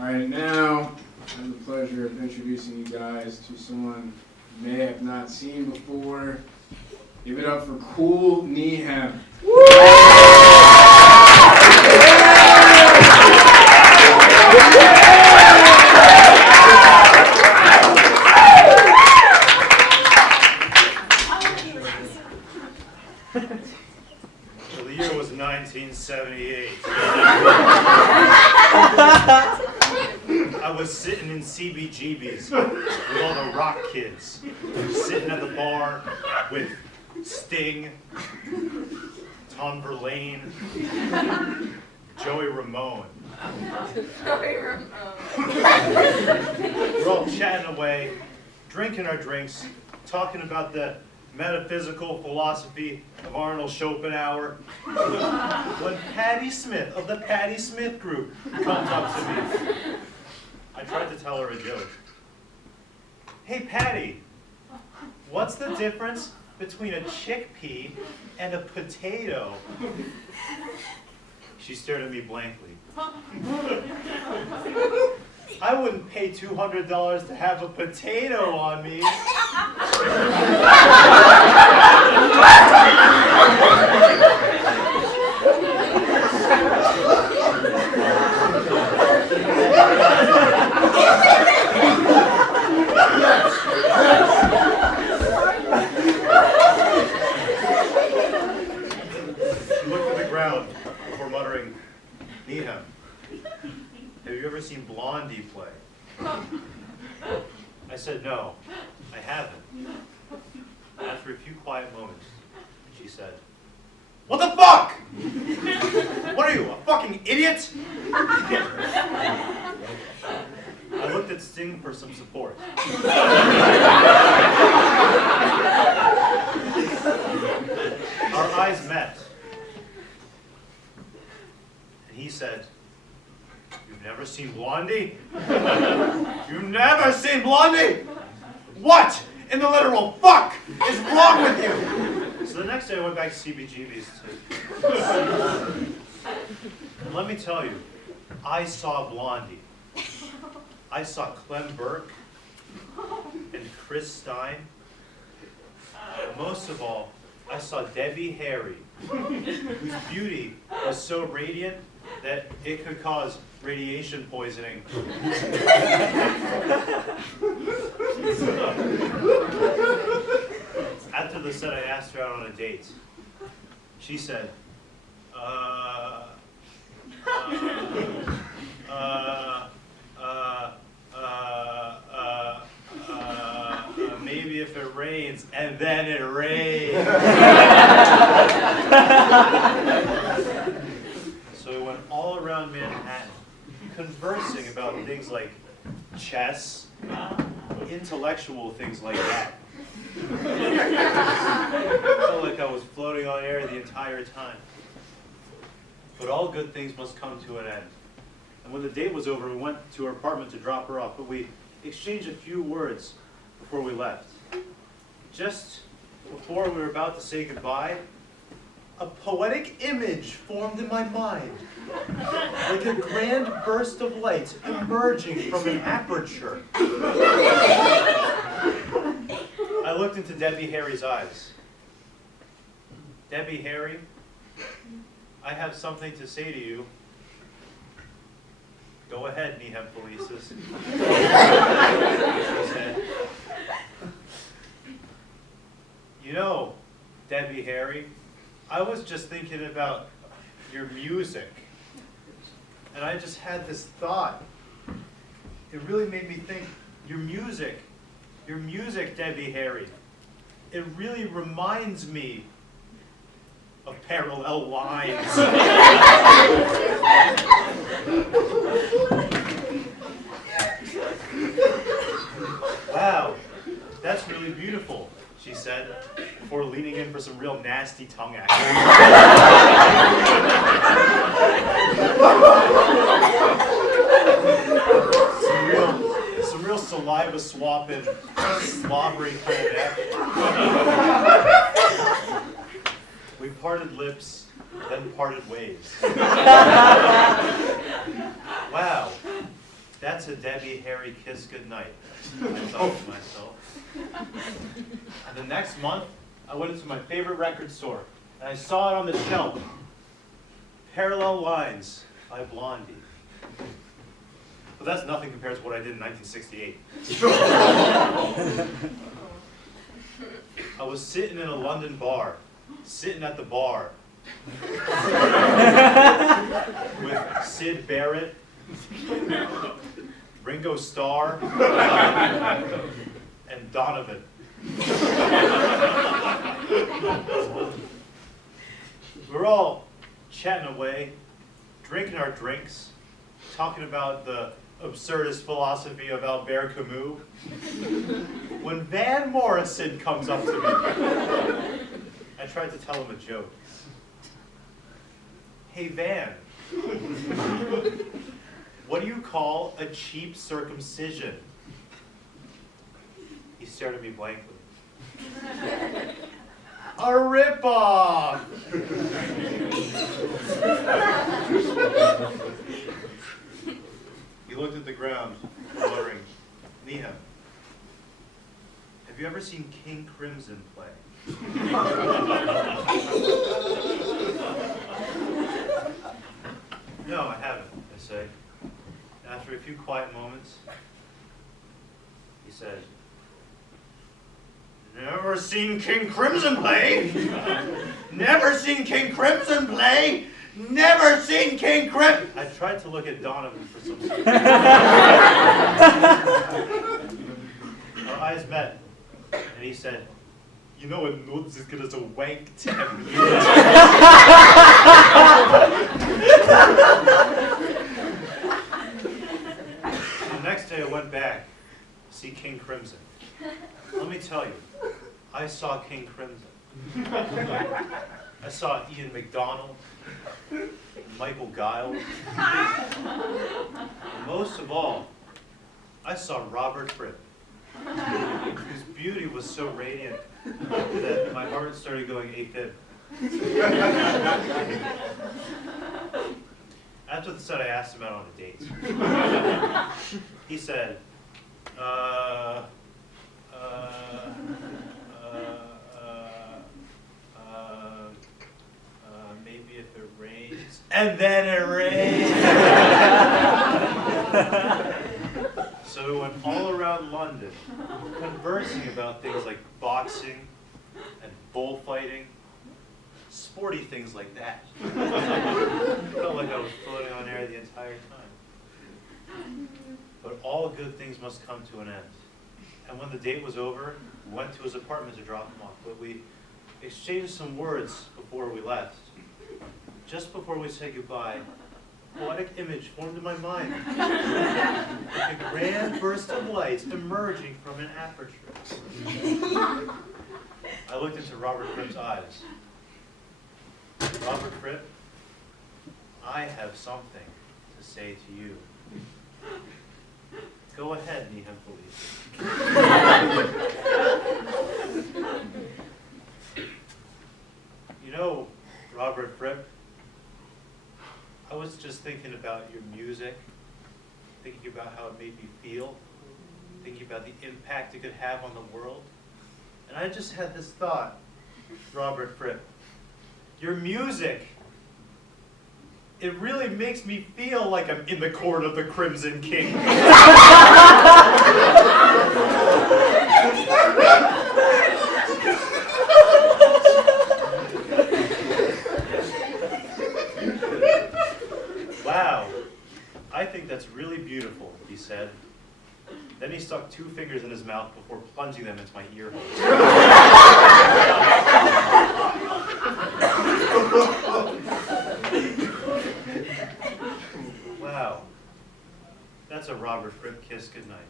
Alright, now I have the pleasure of introducing you guys to someone you may have not seen before. Give it up for Kool Nehem. Well, the year was 1978. I was sitting in CBGB's with all the rock kids, sitting at the bar with Sting, Tom Verlaine, Joey Ramone. We're all chatting away, drinking our drinks, talking about the metaphysical philosophy of Arnold Schopenhauer, when Patti Smith of the Patti Smith Group comes up to me. I tried to tell her a joke. Hey Patti, what's the difference between a chickpea and a potato? She stared at me blankly. I wouldn't pay $200 to have a potato on me. She looked at the ground before muttering, Nehem, have you ever seen Blondie play? I said, no, I haven't. After a few quiet moments, she said, what the fuck? What are you, a fucking idiot? I looked at Sting for some support. Our eyes met. And he said, you've never seen Blondie? You've never seen Blondie? What in the literal fuck is wrong with you? So the next day I went back to CBGB's and let me tell you, I saw Blondie. I saw Clem Burke and Chris Stein. And most of all, I saw Debbie Harry, whose beauty was so radiant that it could cause radiation poisoning. After the set, I asked her out on a date. She said, maybe if it rains, and then it rained. So we went all around Manhattan, conversing about things like chess, intellectual things like that. I felt like I was floating on air the entire time. But all good things must come to an end. And when the date was over, we went to her apartment to drop her off, but we exchanged a few words before we left. Just before we were about to say goodbye, a poetic image formed in my mind, like a grand burst of light emerging from an aperture. I looked into Debbie Harry's eyes. Debbie Harry, I have something to say to you. Go ahead, Nehem Felicis. She said, you know, Debbie Harry, I was just thinking about your music. And I just had this thought. It really made me think, your music, Debbie Harry, it really reminds me of Parallel Lines. Wow, that's really beautiful, she said, before leaning in for some real nasty tongue action. some real saliva swapping, slobbery kind of action. We parted lips, then parted ways. Wow, That's a Debbie Harry kiss goodnight, I thought to myself. And the next month, I went into my favorite record store, and I saw it on the shelf. Parallel Lines by Blondie. But that's nothing compared to what I did in 1968. I was sitting in a London bar, sitting at the bar, with Sid Barrett, Ringo Starr, and Donovan. We're all chatting away, drinking our drinks, talking about the absurdist philosophy of Albert Camus, when Van Morrison comes up to me. I tried to tell him a joke. Hey Van, what do you call a cheap circumcision? He stared at me blankly. A ripoff! He looked at the ground, muttering, Neha, have you ever seen King Crimson play? No, I haven't, I say. After a few quiet moments, he said, never seen King Crimson play? Never seen King Crimson play? Never seen King Crimson. I tried to look at Donovan for some support. Our eyes met, and he said, you know what Nod's as good as a wank to him. The next day I went back to see King Crimson. Let me tell you, I saw King Crimson. I saw Ian McDonald, Michael Giles. And most of all, I saw Robert Fripp, whose beauty was so radiant that my heart started going AFib. After the set, I asked him out on a date. He said, maybe if it rains. And then it rained. So we went all around London, conversing about things like boxing and bullfighting, sporty things like that. Felt like I was floating on air the entire time. But all good things must come to an end. And when the date was over, we went to his apartment to drop him off. But we exchanged some words before we left. Just before we said goodbye, a poetic image formed in my mind. Like a grand burst of light emerging from an aperture. I looked into Robert Fripp's eyes. Robert Fripp, I have something to say to you. Go ahead, Neha Felice. You know, Robert Fripp, I was just thinking about your music, thinking about how it made me feel, thinking about the impact it could have on the world. And I just had this thought, Robert Fripp, your music, it really makes me feel like I'm in the court of the Crimson King. Wow, I think that's really beautiful, he said. Then he stuck 2 fingers in his mouth before plunging them into my ear holes. Wow, that's a Robert Fripp kiss goodnight.